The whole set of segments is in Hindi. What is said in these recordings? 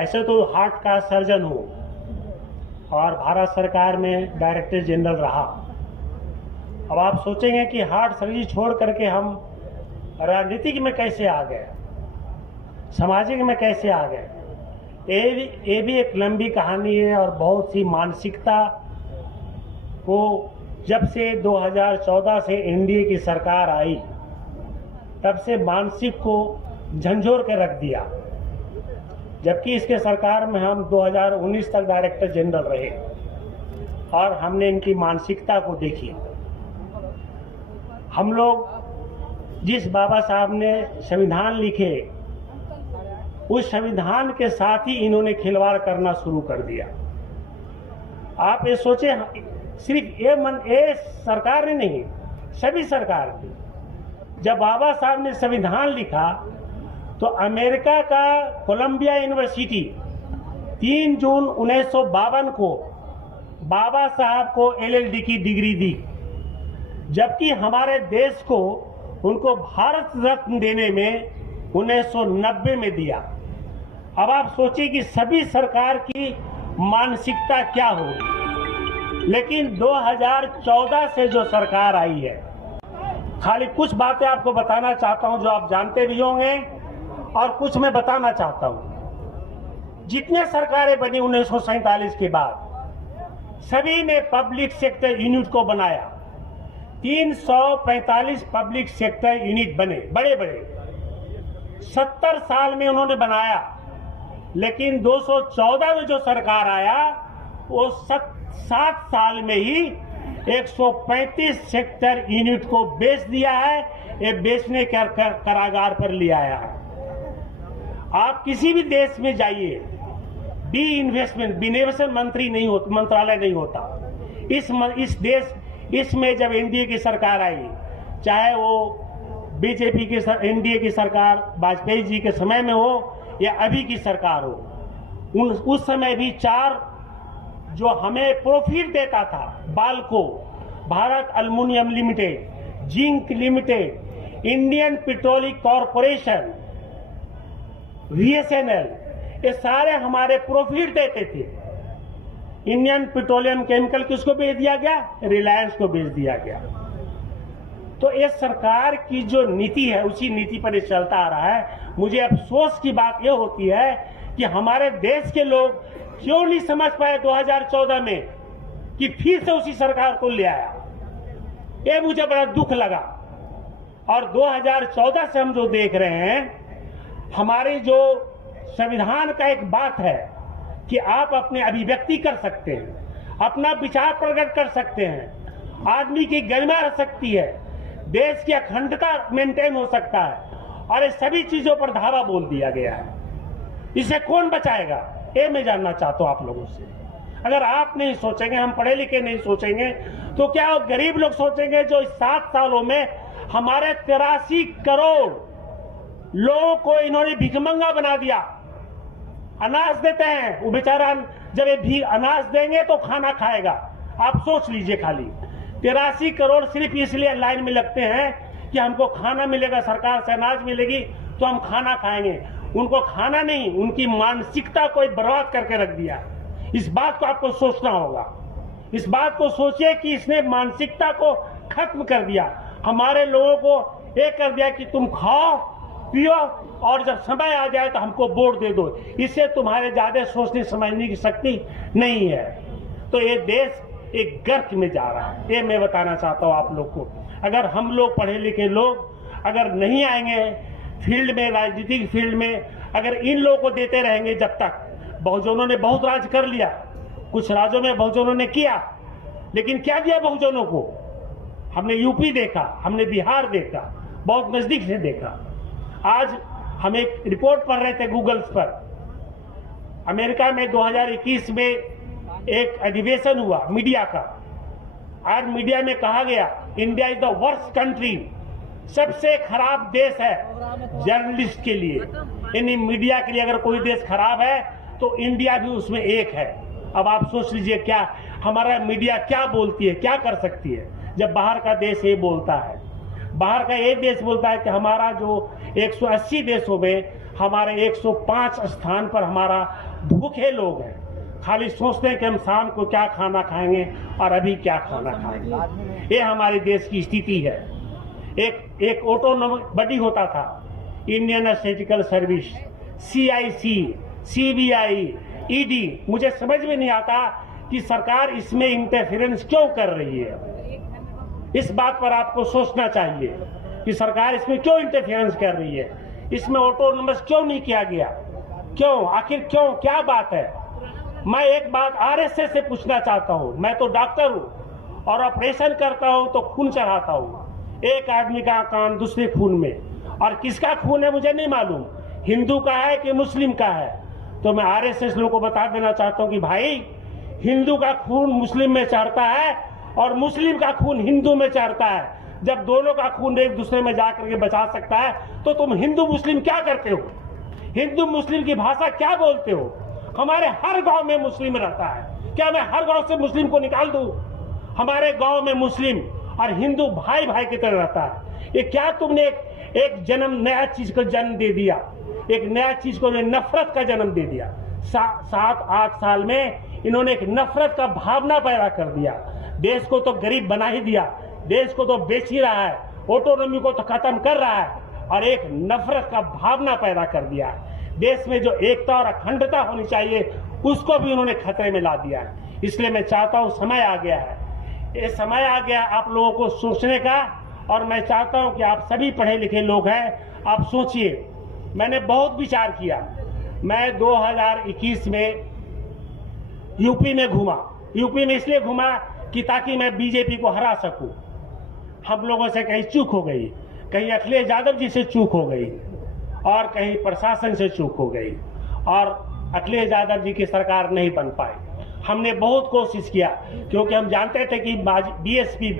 ऐसे तो हार्ट का सर्जन हूँ और भारत सरकार में डायरेक्टर जनरल रहा। अब आप सोचेंगे कि हार्ट सर्जरी छोड़ करके हम राजनीतिक में कैसे आ गए, सामाजिक में कैसे आ गए। ये भी एक लंबी कहानी है और बहुत सी मानसिकता को जब से 2014 से एनडीए की सरकार आई तब से मानसिक को झंझोर के रख दिया, जबकि इसके सरकार में हम 2019 तक डायरेक्टर जनरल रहे और हमने इनकी मानसिकता को देखी। हम लोग जिस बाबा साहब ने संविधान लिखे उस संविधान के साथ ही इन्होंने खिलवाड़ करना शुरू कर दिया। आप ये सोचे, सिर्फ ये सरकार ने नहीं, सभी सरकार ने। जब बाबा साहब ने संविधान लिखा तो अमेरिका का कोलंबिया यूनिवर्सिटी 3 जून 1952 को बाबा साहब को एलएलडी की डिग्री दी, जबकि हमारे देश को उनको भारत रत्न देने में 1990 में दिया। अब आप सोचिए कि सभी सरकार की मानसिकता क्या होगी। लेकिन 2014 से जो सरकार आई है, खाली कुछ बातें आपको बताना चाहता हूं जो आप जानते भी होंगे और कुछ मैं बताना चाहता हूं। जितने सरकारें बनी 1947 के बाद सभी ने पब्लिक सेक्टर यूनिट को बनाया। 345 पब्लिक सेक्टर यूनिट बने, बड़े बड़े। 70 साल में उन्होंने बनाया, लेकिन 214 में जो सरकार आया वो 7 साल में ही 135 सेक्टर यूनिट को बेच दिया है। ये बेचने के कारागार पर ले आया है। आप किसी भी देश में जाइए, विनिवेशन मंत्रालय नहीं होता। इस देश इसमें जब एनडीए की सरकार आई, चाहे वो बीजेपी की एनडीए की सरकार वाजपेयी जी के समय में हो या अभी की सरकार हो, उस समय भी 4 जो हमें प्रॉफिट देता था, Balco, Bharat aluminium limited, zinc limited, Indian petroleum corporation, VSNL, ये सारे हमारे प्रॉफिट देते थे। इंडियन पेट्रोलियम केमिकल किसको बेच दिया गया? रिलायंस को बेच दिया गया। तो ये सरकार की जो नीति है उसी नीति पर ये चलता आ रहा है। मुझे अफसोस की बात ये होती है कि हमारे देश के लोग क्यों नहीं समझ पाए 2014 में कि फिर से उसी सरकार को ले आया। ये मुझे बड़ा दुख लगा। और 2014 से हम जो देख रहे हैं, हमारे जो संविधान का एक बात है कि आप अपने अभिव्यक्ति कर सकते हैं, अपना विचार प्रकट कर सकते हैं, आदमी की गरिमा रह सकती है, देश की अखंडता मेंटेन हो सकता है, और ये सभी चीजों पर धावा बोल दिया गया है। इसे कौन बचाएगा? ये मैं जानना चाहता हूं आप लोगों से। अगर आप नहीं सोचेंगे, हम पढ़े लिखे नहीं सोचेंगे, तो क्या वो गरीब लोग सोचेंगे जो इस 7 सालों में हमारे 83 करोड़ लोगों को इन्होंने भिखमंगा बना दिया। अनाज देते हैं, वो बेचारा जब ये भी अनाज देंगे तो खाना खाएगा। आप सोच लीजिए, खाली 83 करोड़ सिर्फ इसलिए लाइन में लगते हैं कि हमको खाना मिलेगा, सरकार से अनाज मिलेगी तो हम खाना खाएंगे। उनको खाना नहीं, उनकी मानसिकता को बर्बाद करके रख दिया। इस बात को आपको सोचना होगा। इस बात को सोचिए कि इसने मानसिकता को खत्म कर दिया। हमारे लोगों को ये कर दिया कि तुम खाओ पियो और जब समय आ जाए तो हमको वोट दे दो। इससे तुम्हारे ज्यादा सोचने समझने की शक्ति नहीं है। तो ये देश एक गर्त में जा रहा है। ये मैं बताना चाहता हूँ आप लोग को। अगर हम लोग पढ़े लिखे लोग अगर नहीं आएंगे फील्ड में, राजनीतिक फील्ड में, अगर इन लोगों को देते रहेंगे, जब तक बहुजनों ने बहुत राज कर लिया, कुछ राज्यों में बहुजनों ने किया, लेकिन क्या दिया बहुजनों को? हमने यूपी देखा, हमने बिहार देखा, बहुत नजदीक से देखा। आज हम एक रिपोर्ट पढ़ रहे थे गूगल्स पर, अमेरिका में 2021 में एक अधिवेशन हुआ मीडिया का। आज मीडिया में कहा गया India is the worst country, सबसे खराब देश है जर्नलिस्ट के लिए, यानी मीडिया के लिए। अगर कोई देश खराब है तो इंडिया भी उसमें एक है। अब आप सोच लीजिए क्या हमारा मीडिया क्या बोलती है, क्या कर सकती है, जब बाहर का देश ये बोलता है। बाहर का एक देश बोलता है कि हमारा जो 180 देशों में हमारे 105 स्थान पर हमारा भूखे लोग हैं, खाली सोचते हैं कि हम शाम को क्या खाना खाएंगे और अभी क्या खाना खाएंगे। ये हमारे देश की स्थिति है। एक ऑटोनॉमस बॉडी होता था, Indian statistical service, CIC, CBI, ED। मुझे समझ में नहीं आता कि सरकार इसमें इंटरफेरेंस क्यों कर रही है। इस बात पर आपको सोचना चाहिए कि सरकार इसमें क्यों इंटरफेरेंस कर रही है, इसमें ऑटोनॉमस क्यों नहीं किया गया, क्यों, आखिर क्यों, क्या बात है। मैं एक बात RSS से पूछना चाहता हूं। मैं तो डॉक्टर हूं और ऑपरेशन करता हूं तो खून चढ़ाता हूं, एक आदमी का कान दूसरे खून में, और किसका खून है मुझे नहीं मालूम, हिंदू का है कि मुस्लिम का है। तो मैं RSS लोगों को बता देना चाहता हूं कि भाई, हिंदू का खून मुस्लिम में चढ़ता है और मुस्लिम का खून हिंदू में चढ़ता है। जब दोनों का खून एक दूसरे में जाकर के बचा सकता है तो तुम हिंदू मुस्लिम क्या करते हो, हिंदू मुस्लिम की भाषा क्या बोलते हो। हमारे हर गांव में मुस्लिम रहता है, क्या मैं हर गांव से मुस्लिम को निकाल दूं? हमारे गांव में मुस्लिम और हिंदू भाई भाई की तरह रहता है। ये क्या तुमने एक जन्म, नया चीज को जन्म दे दिया, एक नया चीज को नफरत का जन्म दे दिया। 7-8 साल में इन्होंने एक नफरत का भावना पैदा कर दिया। देश को तो गरीब बना ही दिया, देश को तो बेच ही रहा है, ऑटोनॉमी को तो खत्म कर रहा है और एक नफरत का भावना पैदा कर दिया। देश में जो एकता और अखंडता होनी चाहिए उसको भी उन्होंने खतरे में ला दिया है। इसलिए मैं चाहता हूं, समय आ गया है, ये समय आ गया आप लोगों को सोचने का। और मैं चाहता हूं कि आप सभी पढ़े लिखे लोग हैं, आप सोचिए। मैंने बहुत विचार किया। मैं 2021 में यूपी में घूमा। यूपी में इसलिए घूमा कि ताकि मैं बीजेपी को हरा सकूं। हम लोगों से कहीं चूक हो गई, कहीं अखिलेश यादव जी से चूक हो गई और कहीं प्रशासन से चूक हो गई और अखिलेश यादव जी की सरकार नहीं बन पाई। हमने बहुत कोशिश किया क्योंकि हम जानते थे कि BSP,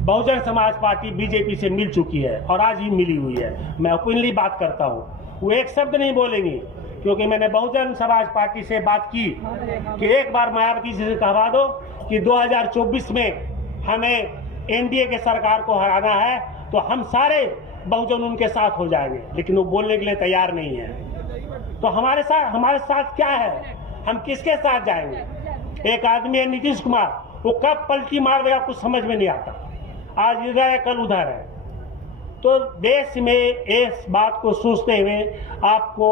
Bahujan Samaj party, BJP से मिल चुकी है और आज ही मिली हुई है। मैं ओपनली बात करता हूं, वो एक शब्द नहीं बोलेंगे क्योंकि मैंने बहुजन समाज पार्टी से बात की कि एक बार मायावती जी से कहवा दो कि 2024 में हमें NDA के सरकार को हराना है तो हम सारे बहुजन उनके साथ हो जाएंगे, लेकिन वो बोलने के लिए तैयार नहीं है। तो हमारे साथ क्या है, हम किसके साथ जाएंगे। एक आदमी है नीतीश कुमार, वो कब पलटी मार देगा कुछ समझ में नहीं आता, आज इधर है कल उधर है। तो देश में इस बात को सोचते हुए आपको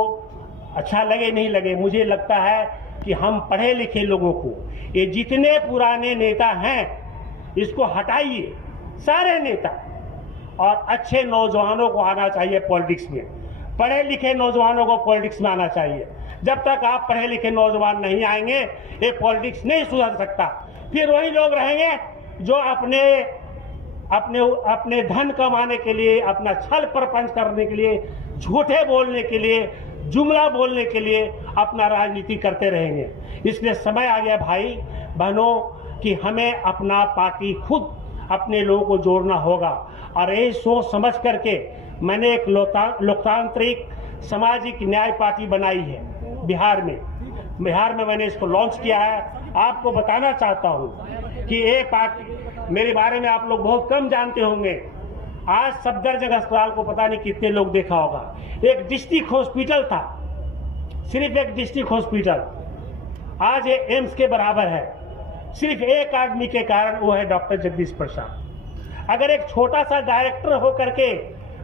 अच्छा लगे नहीं लगे, मुझे लगता है कि हम पढ़े लिखे लोगों को, ये जितने पुराने नेता हैं इसको हटाइए, सारे नेता, और अच्छे नौजवानों को आना चाहिए पॉलिटिक्स में। पढ़े लिखे नौजवानों को पॉलिटिक्स में आना चाहिए। जब तक आप पढ़े लिखे नौजवान नहीं आएंगे ये पॉलिटिक्स नहीं सुधर सकता। फिर वही लोग रहेंगे जो अपने धन कमाने के लिए, अपना छल प्रपंच करने के लिए, झूठे बोलने के लिए, जुमला बोलने के लिए अपना राजनीति करते रहेंगे। इसलिए समय आ गया भाई बहनों कि हमें अपना पार्टी खुद अपने लोगों को जोड़ना होगा। और यही सोच समझ करके मैंने एक लोकतांत्रिक सामाजिक न्याय पार्टी बनाई है बिहार में मैंने इसको लॉन्च किया है। आपको बताना चाहता हूं कि ये पार्टी, मेरे बारे में आप लोग बहुत कम जानते होंगे। आज सफदरजंग अस्पताल को पता नहीं कितने लोग देखा होगा। एक डिस्ट्रिक्ट हॉस्पिटल था, सिर्फ एक डिस्ट्रिक्ट हॉस्पिटल, आज ये एम्स के बराबर है। सिर्फ एक आदमी के कारण, वो है डॉक्टर जगदीश प्रसाद। अगर एक छोटा सा डायरेक्टर होकर के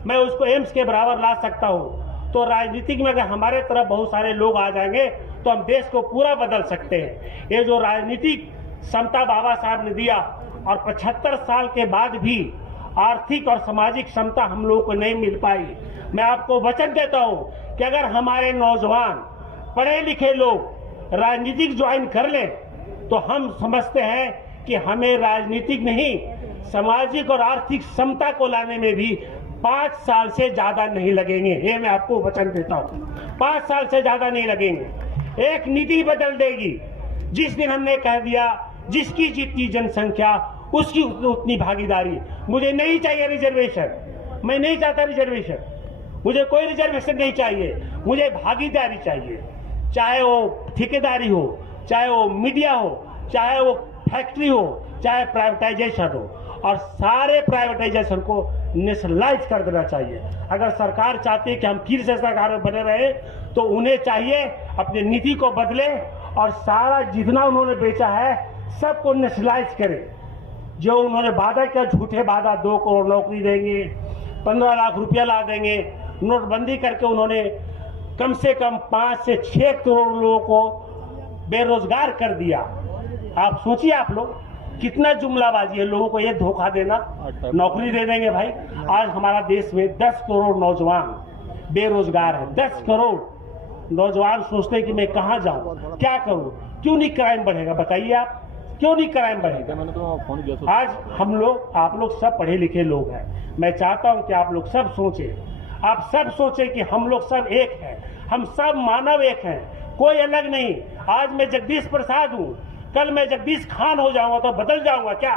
मैं उसको एम्स के बराबर ला सकता हूं, तो राजनीतिक में अगर हमारे तरफ बहुत सारे लोग आ जाएंगे तो हम देश को पूरा बदल सकते हैं। ये जो राजनीतिक समता बाबा साहब ने दिया, और 75 साल के बाद भी आर्थिक और सामाजिक समता हम लोगों को नहीं मिल पाई। मैं आपको वचन देता हूं कि अगर हमारे नौजवान पढ़े लिखे लोग राजनीतिक ज्वाइन कर लें तो हम समझते हैं कि हमें राजनीतिक नहीं, सामाजिक और आर्थिक समता को लाने में भी 5 साल से ज्यादा नहीं लगेंगे। ये मैं आपको वचन देता हूं, 5 साल से ज्यादा नहीं लगेंगे। एक नीति बदल देगी। जिस दिन हमने कह दिया जिसकी जितनी जनसंख्या उसकी उतनी भागीदारी। मुझे नहीं चाहिए रिजर्वेशन, मैं नहीं चाहता रिजर्वेशन, मुझे कोई रिजर्वेशन नहीं चाहिए, मुझे भागीदारी चाहिए। चाहे वो ठेकेदारी हो, चाहे वो मीडिया हो, चाहे वो फैक्ट्री हो, चाहे प्राइवेटाइजेशन हो, और सारे प्राइवेटाइजेशन को नेशनलाइज कर देना चाहिए। अगर सरकार चाहती है कि हम फिर से सरकार में बने रहे तो उन्हें चाहिए अपनी नीति को बदले और सारा जितना उन्होंने बेचा है सबको नेशनलाइज करे। जो उन्होंने वादा किया, झूठे वादा, 2 करोड़ नौकरी देंगे, 15 लाख रुपया ला देंगे, नोटबंदी करके उन्होंने कम से कम 5 से 6 करोड़ लोगों को बेरोजगार कर दिया। आप सोचिए, आप लोग कितना जुमलाबाजी है, लोगों को ये धोखा देना, नौकरी दे देंगे भाई। आज हमारा देश में 10 करोड़ नौजवान बेरोजगार है। 10 करोड़ नौजवान सोचते हैं कि मैं कहाँ जाऊं, क्या करूं, क्यों नहीं क्राइम बढ़ेगा? बताइए आप, क्यों नहीं क्राइम बढ़ेगा? आज हम लोग, आप लोग सब पढ़े लिखे लोग हैं। मैं चाहता हूं कि आप लोग सब सोचें, आप सब सोचें कि हम लोग सब एक हैं, हम सब मानव एक हैं, कोई अलग नहीं। आज मैं जगदीश प्रसाद हूं, कल मैं जगदीश खान हो जाऊंगा तो बदल जाऊंगा क्या?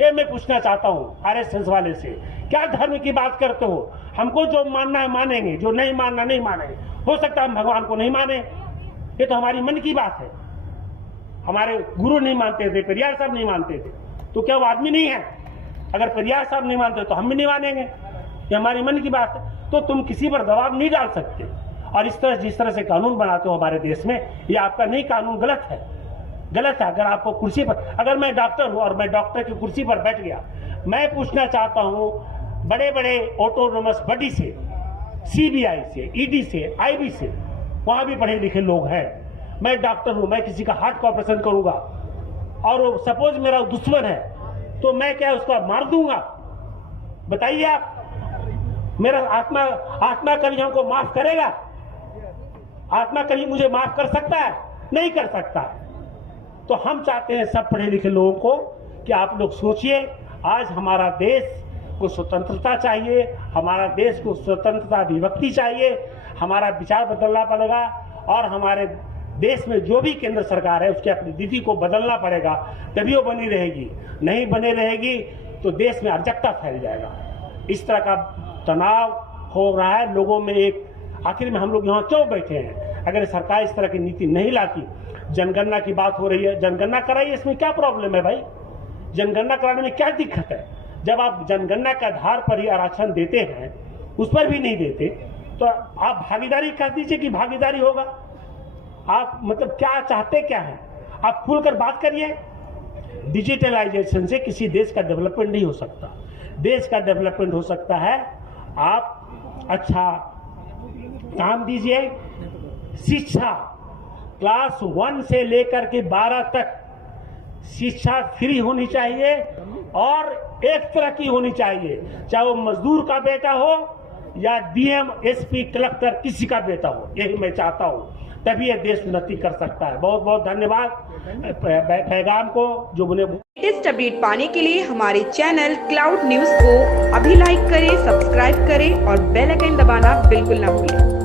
ये मैं पूछना चाहता हूं आरएसएस वाले से। क्या धर्म की बात करते हो? हमको जो मानना है मानेंगे, जो नहीं मानना नहीं मानेंगे। हो सकता है हम भगवान को नहीं माने, ये तो हमारी मन की बात है। हमारे गुरु नहीं मानते थे, पेरियार साहब नहीं मानते थे, तो क्या वो आदमी नहीं है? अगर पेरियार साहब नहीं मानते तो हम भी नहीं मानेंगे, ये हमारी मन की बात है। तो तुम किसी पर दबाव नहीं डाल सकते। और इस तरह जिस तरह से कानून बनाते हो हमारे देश में, ये आपका नहीं कानून गलत है, गलत है। अगर आपको कुर्सी पर, अगर मैं डॉक्टर हूं और मैं डॉक्टर की कुर्सी पर बैठ गया, मैं पूछना चाहता हूं बड़े बड़े ऑटोनोमस बॉडी से, सीबीआई से, ईडी से, आईबी से, वहां भी पढ़े लिखे लोग हैं। मैं डॉक्टर हूं, मैं किसी का हार्ट का ऑपरेशन करूंगा और सपोज मेरा दुश्मन है, तो मैं क्या उसका मार दूंगा? बताइए आप, मेरा आत्मा कभी हमको माफ करेगा? आत्मा कभी मुझे माफ कर सकता है? नहीं कर सकता। तो हम चाहते हैं सब पढ़े लिखे लोगों को कि आप लोग सोचिए, आज हमारा देश को स्वतंत्रता चाहिए, हमारा देश को स्वतंत्रता अभिव्यक्ति चाहिए, हमारा विचार बदलना पड़ेगा और हमारे देश में जो भी केंद्र सरकार है उसकी अपनी नीति को बदलना पड़ेगा, तभी वो बनी रहेगी। नहीं बनी रहेगी तो देश में अराजकता फैल जाएगा। इस तरह का तनाव हो रहा है लोगों में। एक आखिर में हम लोग यहाँ क्यों बैठे हैं? अगर सरकार इस तरह की नीति नहीं लाती, जनगणना की बात हो रही है, जनगणना कराइए, इसमें क्या प्रॉब्लम है भाई? जनगणना कराने में क्या दिक्कत है? जब आप जनगणना के आधार पर ही आरक्षण देते हैं, उस पर भी नहीं देते, तो आप भागीदारी कह दीजिए कि भागीदारी होगा। आप मतलब क्या चाहते क्या है? आप खुलकर बात करिए। डिजिटलाइजेशन से किसी देश का डेवलपमेंट नहीं हो सकता। देश का डेवलपमेंट हो सकता है, आप अच्छा काम दीजिए। शिक्षा क्लास 1 से लेकर के 12 तक शिक्षा फ्री होनी चाहिए और एक तरह की होनी चाहिए, चाहे वो मजदूर का बेटा हो या डीएम, एसपी, कलेक्टर, किसी का बेटा हो। यही मैं चाहता हूँ, तभी यह देश उन्नति कर सकता है। बहुत बहुत धन्यवाद पैगाम को जो उन्हें। लेटेस्ट अपडेट पाने के लिए हमारे चैनल क्लाउड न्यूज को अभी लाइक करें, सब्सक्राइब करें और बेल आइकन दबाना बिल्कुल ना भूलें।